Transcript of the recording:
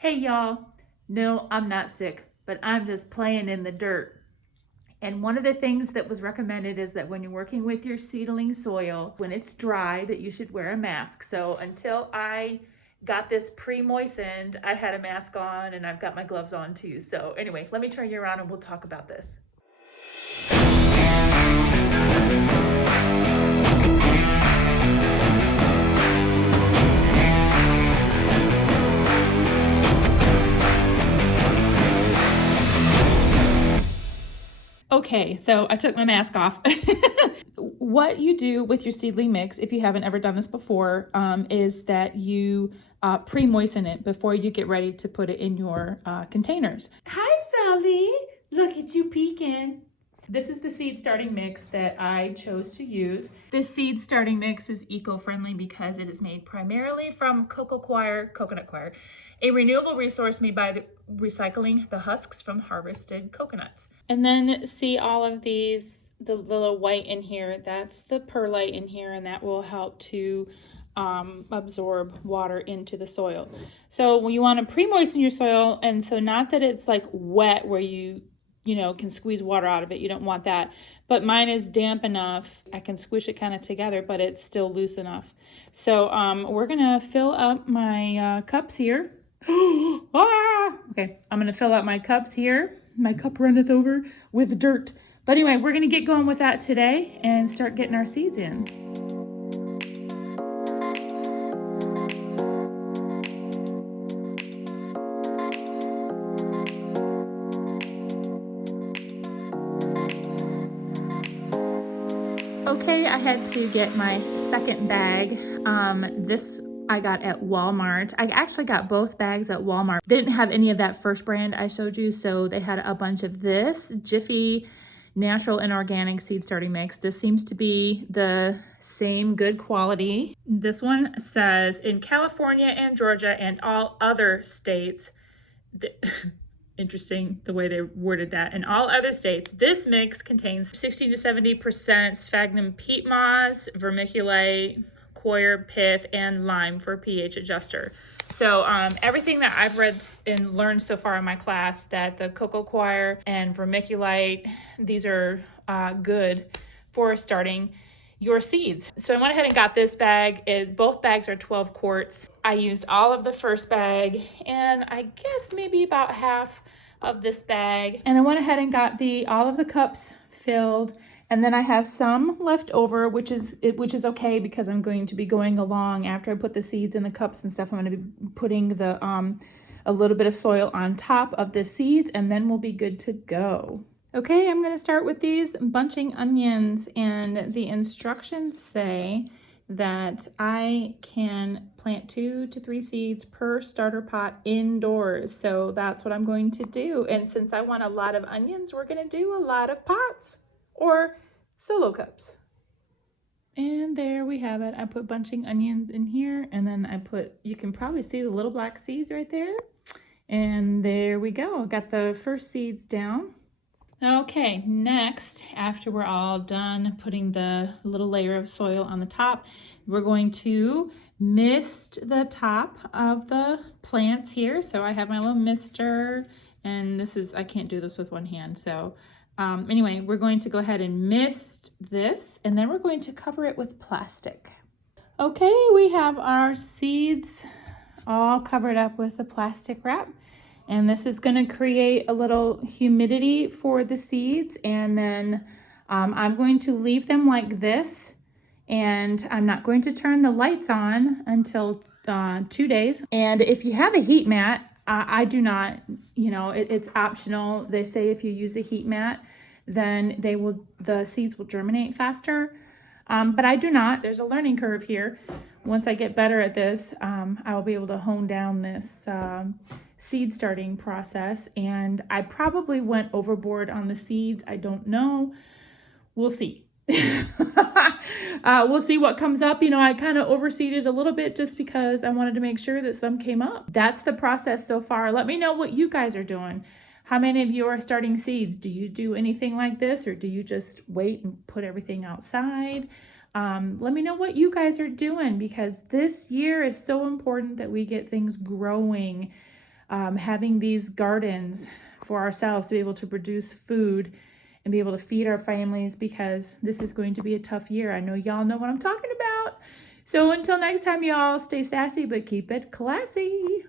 Hey y'all, no, I'm not sick, but I'm just playing in the dirt. And one of the things that was recommended is that when you're working with your seedling soil, when it's dry, that you should wear a mask. So until I got this pre-moistened, I had a mask on and I've got my gloves on too. So anyway, let me turn you around and we'll talk about this. Okay, so I took my mask off. What you do with your seedling mix, if you haven't ever done this before, is that you pre-moisten it before you get ready to put it in your containers. Hi, Sally. Look at you peeking. This is the seed starting mix that I chose to use. This seed starting mix is eco-friendly because it is made primarily from coconut coir, a renewable resource made by recycling the husks from harvested coconuts. And then see all of these, the little white in here, that's the perlite in here, and that will help to absorb water into the soil. So when you want to pre-moisten your soil, and so not that it's like wet where you can squeeze water out of it. You don't want that. But mine is damp enough. I can squish it kind of together, but it's still loose enough. So we're going to fill up my cups here. Okay, I'm going to fill up my cups here. My cup runneth over with dirt. But anyway, we're going to get going with that today and start getting our seeds in. Okay, I had to get my second bag. This I got at Walmart. I actually got both bags at Walmart. They didn't have any of that first brand I showed you, so they had a bunch of this Jiffy Natural and Organic Seed Starting Mix. This seems to be the same good quality. This one says, in California and Georgia and all other states, interesting the way they worded that. In all other states, this mix contains 60 to 70% sphagnum peat moss, vermiculite, coir pith, and lime for pH adjuster. So everything that I've read and learned so far in my class, that the cocoa coir and vermiculite, these are good for starting your seeds. So I went ahead and got this bag. Both bags are 12 quarts. I used all of the first bag and I guess maybe about half of this bag. And I went ahead and got all of the cups filled. And then I have some left over, which is okay because I'm going to be going along after I put the seeds in the cups and stuff. I'm going to be putting a little bit of soil on top of the seeds, and then we'll be good to go. Okay, I'm going to start with these bunching onions, and the instructions say that I can plant 2 to 3 seeds per starter pot indoors. So that's what I'm going to do. And since I want a lot of onions, we're going to do a lot of pots or solo cups. And there we have it. I put bunching onions in here, and then you can probably see the little black seeds right there. And there we go. I got the first seeds down. Okay, next, after we're all done putting the little layer of soil on the top, we're going to mist the top of the plants here. So I have my little mister, and I can't do this with one hand. So anyway, we're going to go ahead and mist this, and then we're going to cover it with plastic. Okay, we have our seeds all covered up with the plastic wrap. And this is going to create a little humidity for the seeds. And then I'm going to leave them like this. And I'm not going to turn the lights on until 2 days. And if you have a heat mat, I do not, it's optional. They say if you use a heat mat, then the seeds will germinate faster. But I do not. There's a learning curve here. Once I get better at this, I will be able to hone down this seed starting process, and I probably went overboard on the seeds. I don't know. We'll see. We'll see what comes up. I kind of overseeded a little bit just because I wanted to make sure that some came up. That's the process so far. Let me know what you guys are doing. How many of you are starting seeds? Do you do anything like this, or do you just wait and put everything outside? Let me know what you guys are doing, because this year is so important that we get things growing. having these gardens for ourselves to be able to produce food and be able to feed our families, because this is going to be a tough year. I know y'all know what I'm talking about. So until next time, y'all, stay sassy, but keep it classy.